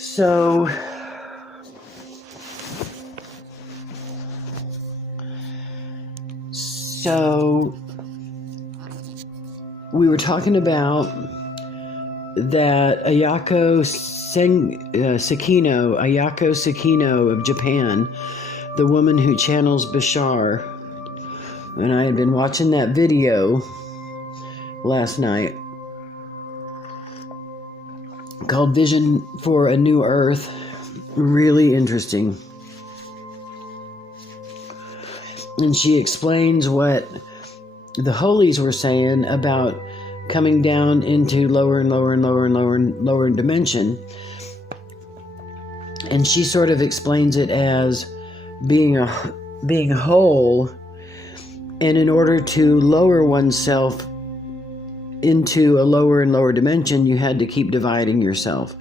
So we were talking about that Ayako Sekino of Japan, the woman who channels Bashar, and I had been watching that video last night called Vision for a New Earth. Really interesting. And she explains what the holies were saying about coming down into lower and lower and lower and lower and lower dimension. And she sort of explains it as being whole, and in order to lower oneself into a lower and lower dimension, you had to keep dividing yourself.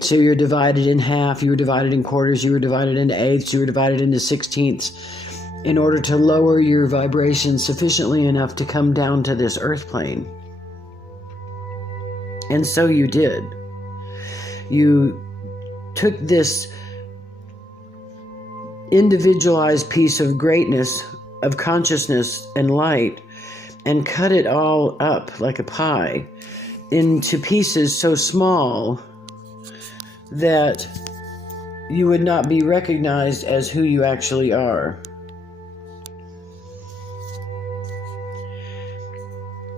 So you're divided in half, you were divided in quarters, you were divided into eighths, you were divided into sixteenths, in order to lower your vibration sufficiently enough to come down to this earth plane. And so you did. You took this individualized piece of greatness, of consciousness and light, and cut it all up like a pie into pieces so small that you would not be recognized as who you actually are.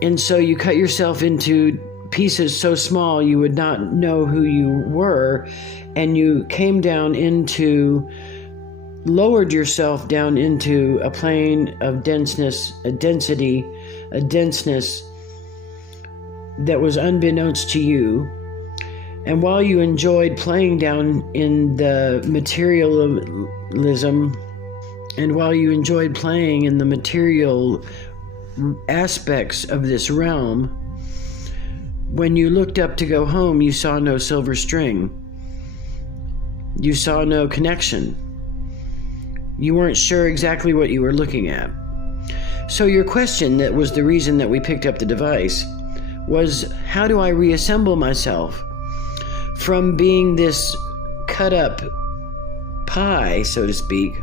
And so you cut yourself into pieces so small you would not know who you were, and you came down into, lowered yourself down into a plane of denseness, a denseness that was unbeknownst to you. And while you enjoyed playing down in the materialism, and while you enjoyed playing in the material aspects of this realm, when you looked up to go home, you saw no silver string. You saw no connection. You weren't sure exactly what you were looking at. So your question, that was the reason that we picked up the device, was, how do I reassemble myself from being this cut up pie, so to speak?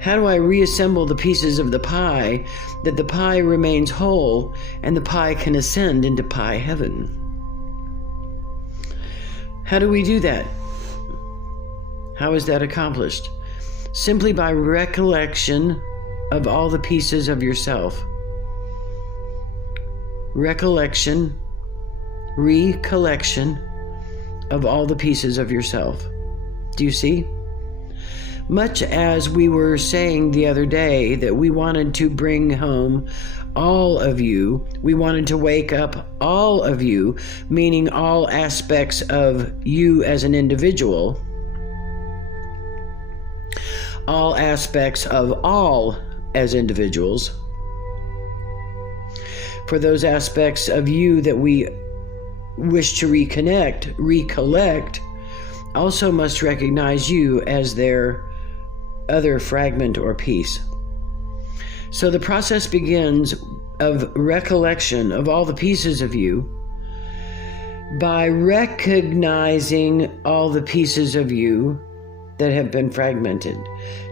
How do I reassemble the pieces of the pie that the pie remains whole and the pie can ascend into pie heaven? How do we do that? How is that accomplished? Simply by recollection of all the pieces of yourself. Recollection of all the pieces of yourself. Do you see? Much as we were saying the other day that we wanted to bring home all of you, we wanted to wake up all of you, meaning all aspects of you as an individual, all aspects of all as individuals. For those aspects of you that we wish to recollect, also must recognize you as their other fragment or piece. So the process begins of recollection of all the pieces of you by recognizing all the pieces of you that have been fragmented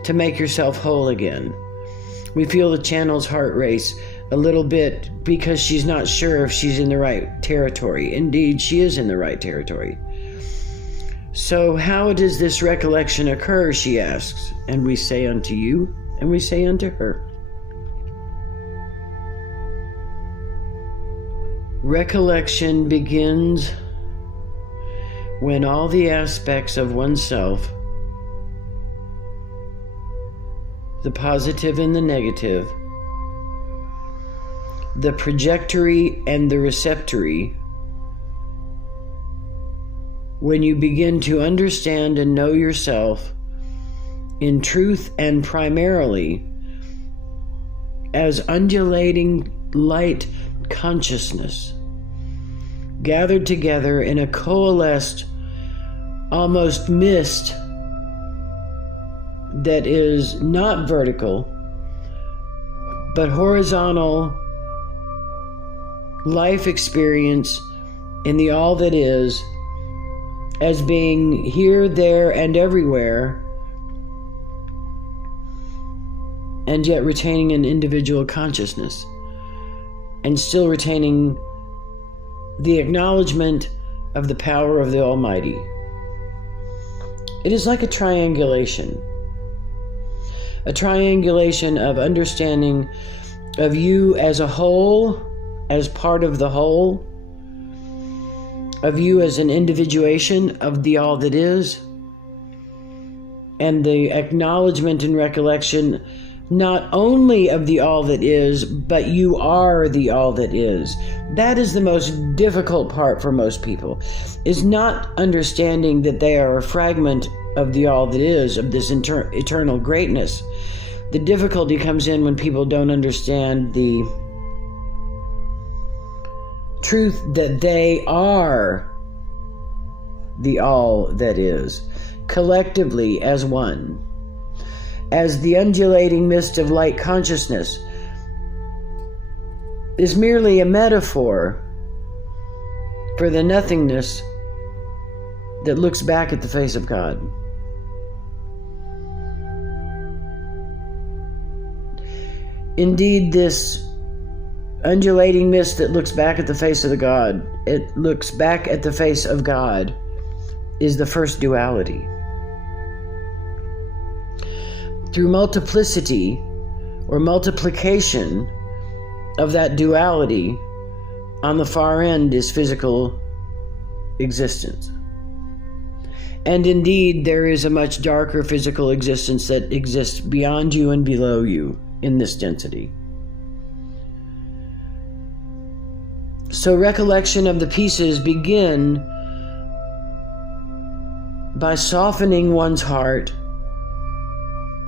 to make yourself whole again. We feel the channel's heart race a little bit because she's not sure if she's in the right territory. Indeed, she is in the right territory. So how does this recollection occur, she asks. And we say unto you, and we say unto her. Recollection begins when all the aspects of oneself, the positive and the negative, the projectory and the receptory, when you begin to understand and know yourself in truth and primarily as undulating light consciousness, gathered together in a coalesced, almost mist that is not vertical, but horizontal life experience in the all that is, as being here, there, and everywhere, and yet retaining an individual consciousness, and still retaining the acknowledgement of the power of the Almighty. It is like a triangulation of understanding of you as a whole, as part of the whole, of you as an individuation of the all that is, and the acknowledgement and recollection not only of the all that is, but you are the all that is. That is the most difficult part for most people, is not understanding that they are a fragment of the all that is, of this eternal greatness. The difficulty comes in when people don't understand the truth that they are the all that is, collectively as one. As the undulating mist of light consciousness is merely a metaphor for the nothingness that looks back at the face of God. Indeed, this undulating mist that looks back at the face of God, it looks back at the face of God, is the first duality. Through multiplicity or multiplication of that duality, on the far end is physical existence. And indeed, there is a much darker physical existence that exists beyond you and below you in this density. So recollection of the pieces begin by softening one's heart,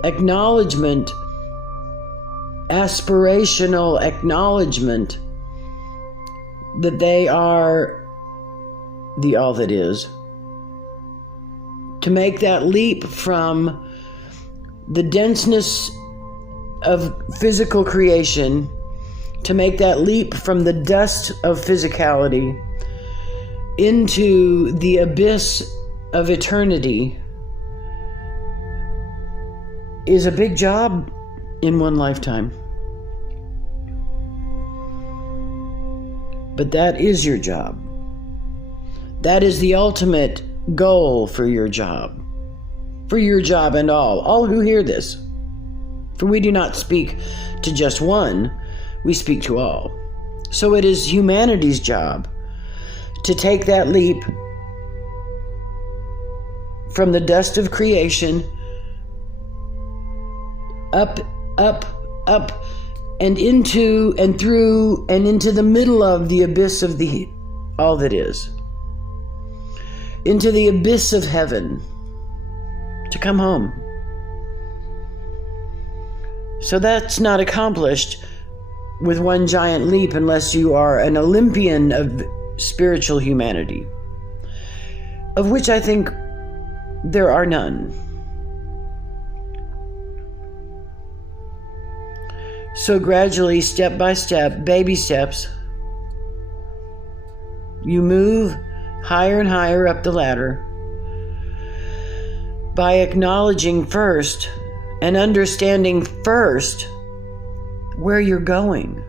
acknowledgement, aspirational acknowledgement that they are the all that is. To make that leap from the denseness of physical creation, to make that leap from the dust of physicality into the abyss of eternity, is a big job in one lifetime. But that is your job. That is the ultimate goal for your job. For your job and all who hear this. For we do not speak to just one, we speak to all. So it is humanity's job to take that leap from the dust of creation up, and into and through and into the middle of the abyss of the all that is, into the abyss of heaven, to come home. So that's not accomplished with one giant leap unless you are an Olympian of spiritual humanity, of which I think there are none. So gradually, step by step, baby steps, you move higher and higher up the ladder by acknowledging first and understanding first where you're going,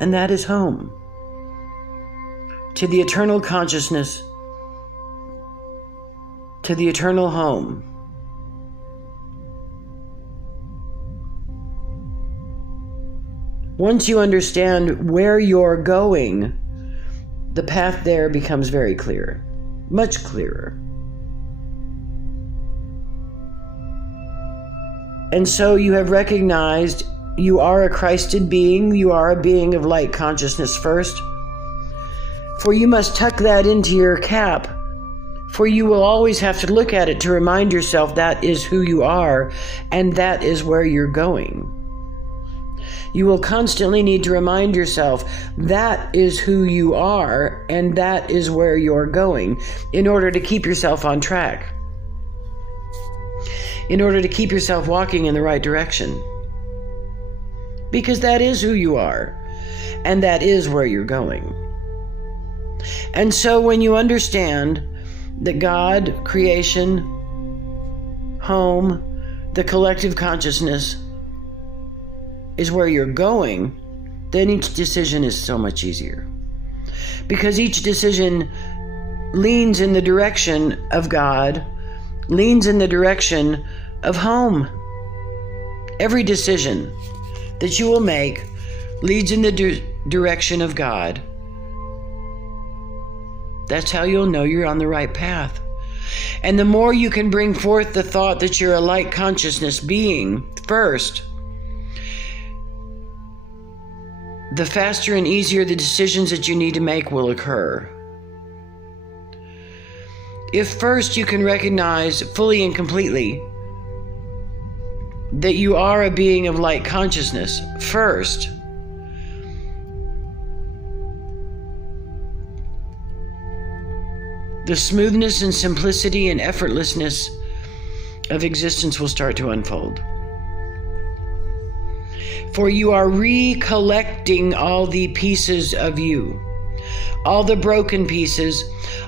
and that is home, to the eternal consciousness, to the eternal home. Once you understand where you're going, the path there becomes very clear, much clearer. And so you have recognized you are a Christed being, you are a being of light consciousness first, for you must tuck that into your cap, for you will always have to look at it to remind yourself that is who you are, and that is where you're going. You will constantly need to remind yourself that is who you are and that is where you're going in order to keep yourself on track, in order to keep yourself walking in the right direction. Because that is who you are and that is where you're going. And so when you understand that God, creation, home, the collective consciousness is where you're going, then each decision is so much easier. Because each decision leans in the direction of God, leans in the direction of home. Every decision that you will make leads in the direction of God. That's how you'll know you're on the right path. And the more you can bring forth the thought that you're a light consciousness being first, the faster and easier the decisions that you need to make will occur. If first you can recognize fully and completely that you are a being of light consciousness first, the smoothness and simplicity and effortlessness of existence will start to unfold. For you are recollecting all the pieces of you, all the broken pieces,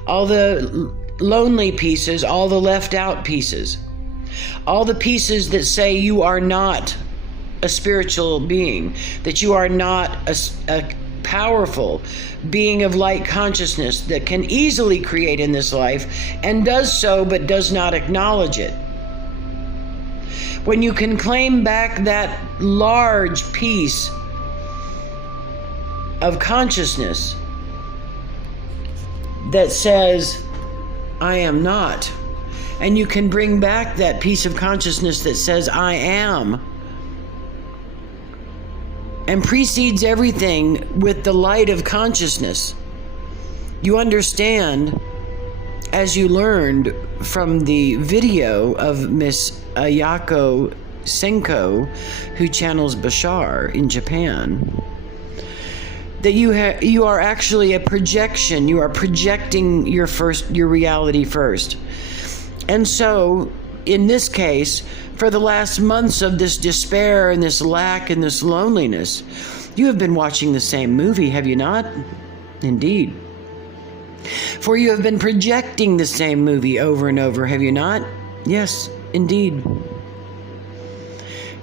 all the lonely pieces, all the left out pieces, all the pieces that say you are not a spiritual being, that you are not a powerful being of light consciousness that can easily create in this life and does so but does not acknowledge it. When you can claim back that large piece of consciousness that says, I am not, and you can bring back that piece of consciousness that says, I am, and precedes everything with the light of consciousness, you understand, as you learned from the video of Miss Ayako Senko, who channels Bashar in Japan, that you are actually a projection. You are projecting your reality first. And so, in this case, for the last months of this despair and this lack and this loneliness, you have been watching the same movie, have you not? Indeed. For you have been projecting the same movie over and over, have you not? Yes, indeed.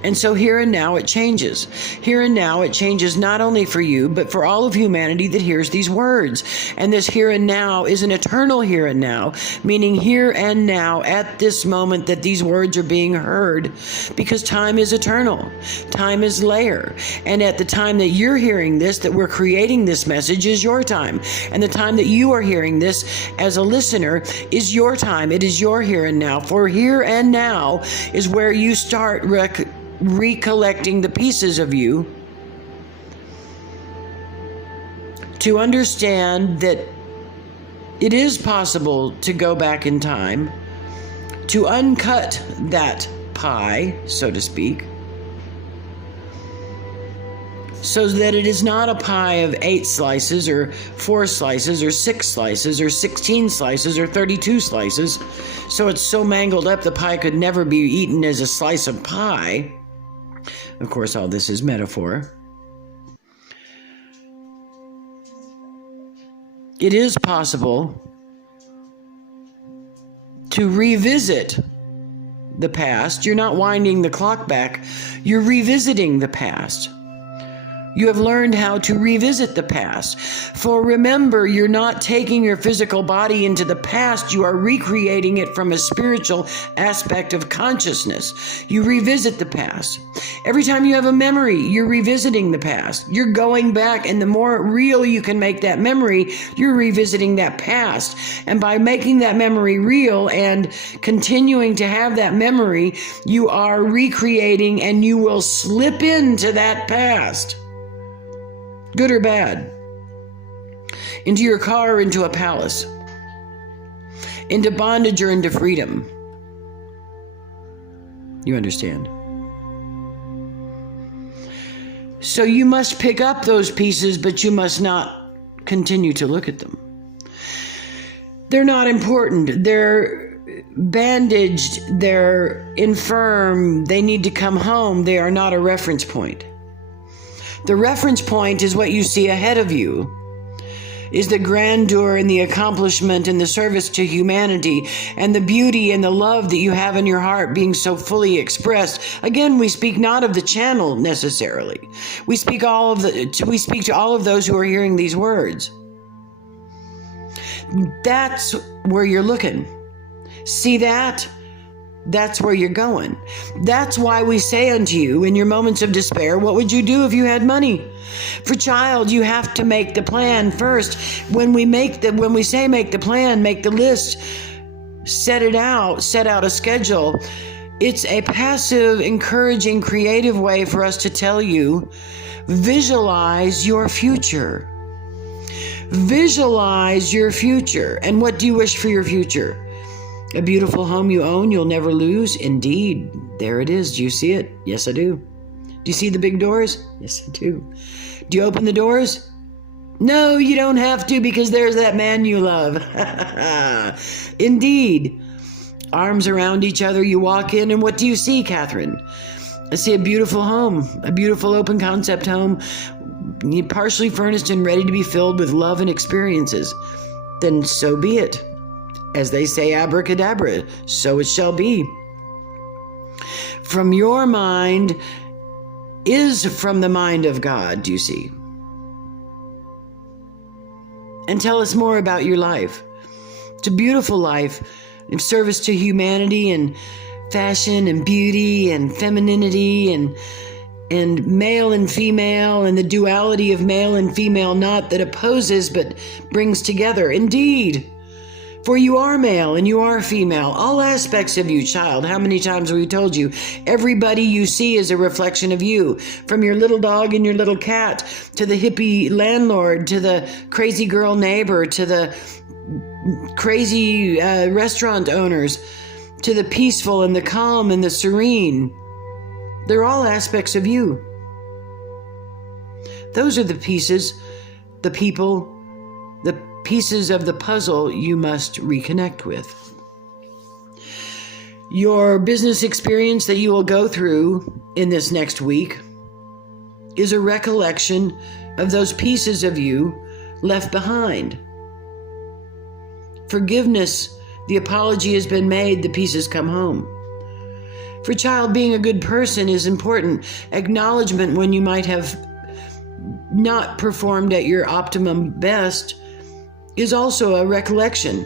And so here and now it changes. Here and now it changes not only for you, but for all of humanity that hears these words. And this here and now is an eternal here and now, meaning here and now at this moment that these words are being heard, because time is eternal. Time is layer. And at the time that you're hearing this, that we're creating this message, is your time. And the time that you are hearing this as a listener is your time. It is your here and now. For here and now is where you start recollecting the pieces of you to understand that it is possible to go back in time, to uncut that pie, so to speak, so that it is not a pie of 8 slices or 4 slices or 6 slices or 16 slices or 32 slices, so it's so mangled up the pie could never be eaten as a slice of pie. Of course, all this is metaphor. It is possible to revisit the past. You're not winding the clock back. You're revisiting the past. You have learned how to revisit the past. For remember, you're not taking your physical body into the past. You are recreating it from a spiritual aspect of consciousness. You revisit the past. Every time you have a memory, you're revisiting the past. You're going back, and the more real you can make that memory, you're revisiting that past. And by making that memory real and continuing to have that memory, you are recreating, and you will slip into that past. Good or bad, into your car or into a palace, into bondage or into freedom. You understand? So you must pick up those pieces, but you must not continue to look at them. They're not important. They're bandaged. They're infirm. They need to come home. They are not a reference point. The reference point is what you see ahead of you. is the grandeur and the accomplishment and the service to humanity and the beauty and the love that you have in your heart being so fully expressed. Again, we speak not of the channel necessarily. We speak to all of those who are hearing these words. That's where you're looking. See that? That's where you're going. That's why we say unto you in your moments of despair, what would you do if you had money? For child, you have to make the plan first. When we say make the plan, make the list, set out a schedule. It's a passive, encouraging, creative way for us to tell you, visualize your future. Visualize your future. And what do you wish for your future? A beautiful home you own, you'll never lose. Indeed, there it is. Do you see it? Yes, I do. Do you see the big doors? Yes, I do. Do you open the doors? No, you don't have to, because there's that man you love. Indeed. Arms around each other, you walk in, and what do you see, Catherine? I see a beautiful home, a beautiful open concept home, partially furnished and ready to be filled with love and experiences. Then so be it. As they say, abracadabra, so it shall be. From your mind is from the mind of God, do you see? And tell us more about your life. It's a beautiful life in service to humanity and fashion and beauty and femininity and male and female and the duality of male and female, not that opposes but brings together. Indeed. For you are male and you are female, all aspects of you, child. How many times have we told you? Everybody you see is a reflection of you. From your little dog and your little cat, to the hippie landlord, to the crazy girl neighbor, to the crazy restaurant owners, to the peaceful and the calm and the serene. They're all aspects of you. Those are the pieces, the people, the pieces of the puzzle you must reconnect with. Your business experience that you will go through in this next week is a recollection of those pieces of you left behind. Forgiveness, the apology has been made, the pieces come home. For child, being a good person is important. Acknowledgement when you might have not performed at your optimum best is also a recollection.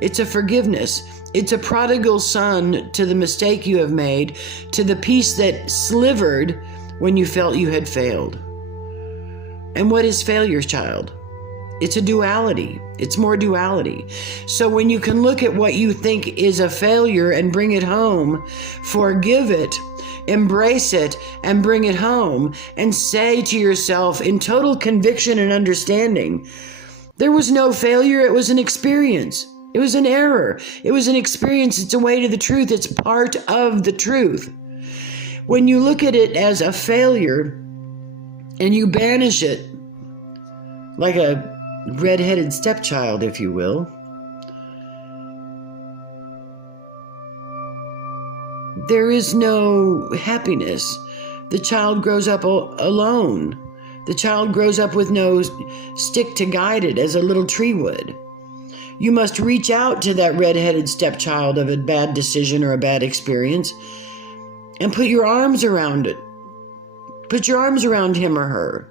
It's a forgiveness. It's a prodigal son to the mistake you have made, to the piece that slivered when you felt you had failed. And what is failure, child? It's a duality. It's more duality. So when you can look at what you think is a failure and bring it home, forgive it, embrace it, and bring it home, and say to yourself in total conviction and understanding, there was no failure. It was an experience. It was an error. It was an experience. It's a way to the truth. It's part of the truth. When you look at it as a failure and you banish it like a red-headed stepchild, if you will, there is no happiness. The child grows up alone. The child grows up with no stick to guide it as a little tree would. You must reach out to that red-headed stepchild of a bad decision or a bad experience and put your arms around it. Put your arms around him or her.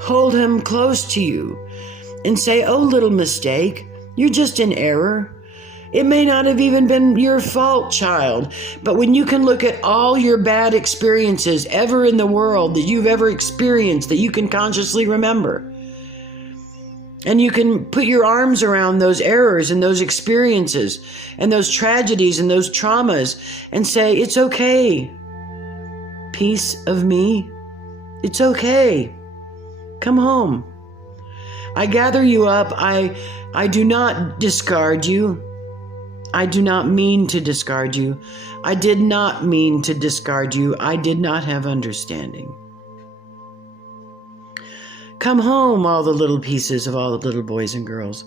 Hold him close to you and say, oh, little mistake, you're just in error. It may not have even been your fault, child, but when you can look at all your bad experiences ever in the world that you've ever experienced that you can consciously remember, and you can put your arms around those errors and those experiences and those tragedies and those traumas and say, it's okay, piece of me, it's okay, come home. I gather you up. I do not discard you. I do not mean to discard you. I did not mean to discard you. I did not have understanding. Come home, all the little pieces of all the little boys and girls.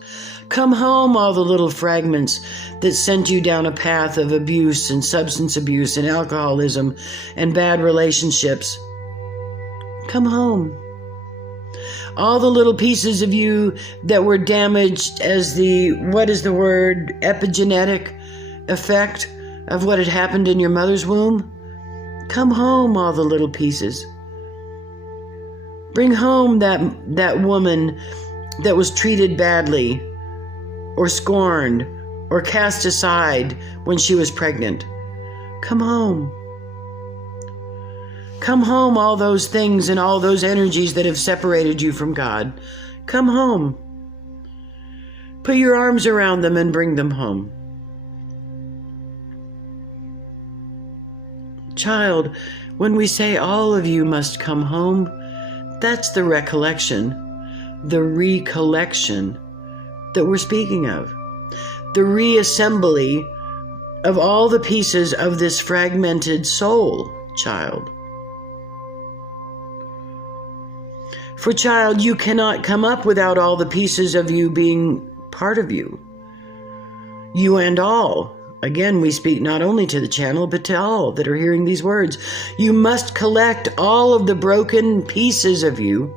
Come home, all the little fragments that sent you down a path of abuse and substance abuse and alcoholism and bad relationships. Come home. All the little pieces of you that were damaged as the, what is the word, epigenetic effect of what had happened in your mother's womb. Come home, all the little pieces. Bring home that woman that was treated badly or scorned or cast aside when she was pregnant. Come home. Come home, all those things and all those energies that have separated you from God. Come home. Put your arms around them and bring them home. Child, when we say all of you must come home, that's the recollection, the recollection that we're speaking of. The reassembly of all the pieces of this fragmented soul, child. For child, you cannot come up without all the pieces of you being part of you. You and all. Again, we speak not only to the channel, but to all that are hearing these words. You must collect all of the broken pieces of you,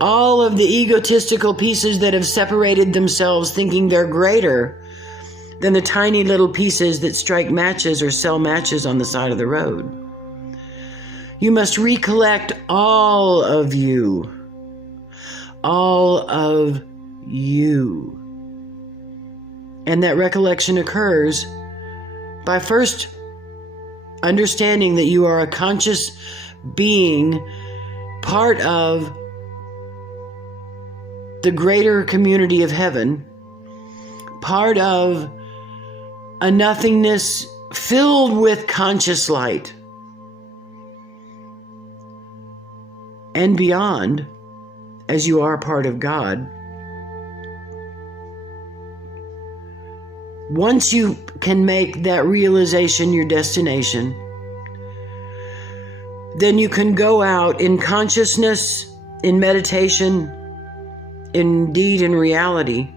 all of the egotistical pieces that have separated themselves thinking they're greater than the tiny little pieces that strike matches or sell matches on the side of the road. You must recollect all of you. All of you. And that recollection occurs by first understanding that you are a conscious being, part of the greater community of heaven, part of a nothingness filled with conscious light. And beyond, as you are part of God. Once you can make that realization your destination, then you can go out in consciousness, in meditation, indeed in reality,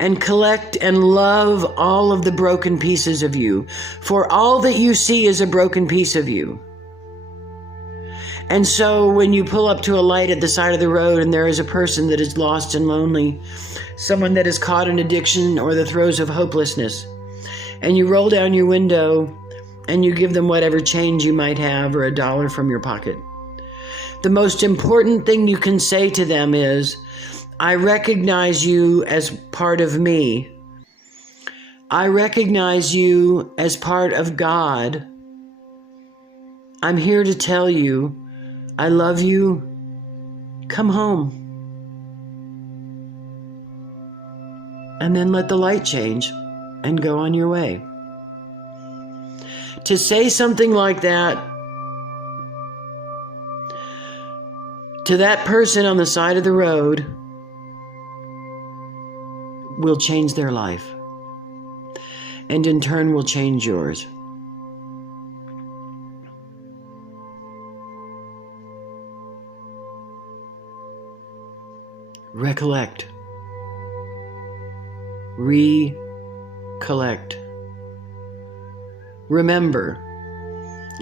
and collect and love all of the broken pieces of you. For all that you see is a broken piece of you. And so when you pull up to a light at the side of the road and there is a person that is lost and lonely, someone that is caught in addiction or the throes of hopelessness, and you roll down your window and you give them whatever change you might have or $1 from your pocket, the most important thing you can say to them is, I recognize you as part of me. I recognize you as part of God. I'm here to tell you, I love you. Come home. And then let the light change and go on your way. To say something like that to that person on the side of the road will change their life, and in turn will change yours. Recollect. Recollect. Remember,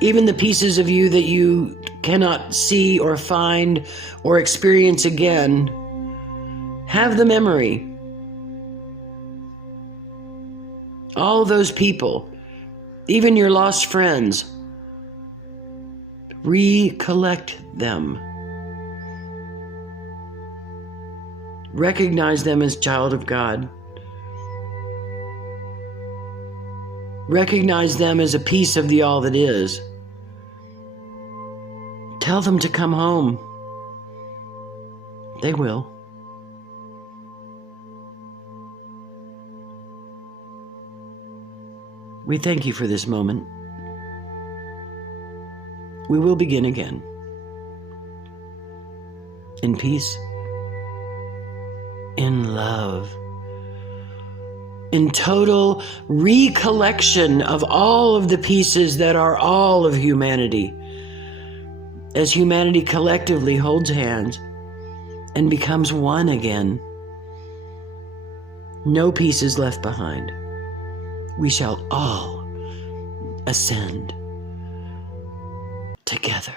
even the pieces of you that you cannot see or find or experience again, have the memory. All those people, even your lost friends, recollect them. Recognize them as child of God. Recognize them as a piece of the all that is. Tell them to come home. They will. We thank you for this moment. We will begin again. In peace. In love, in total recollection of all of the pieces that are all of humanity, as humanity collectively holds hands and becomes one again. No pieces left behind. We shall all ascend together.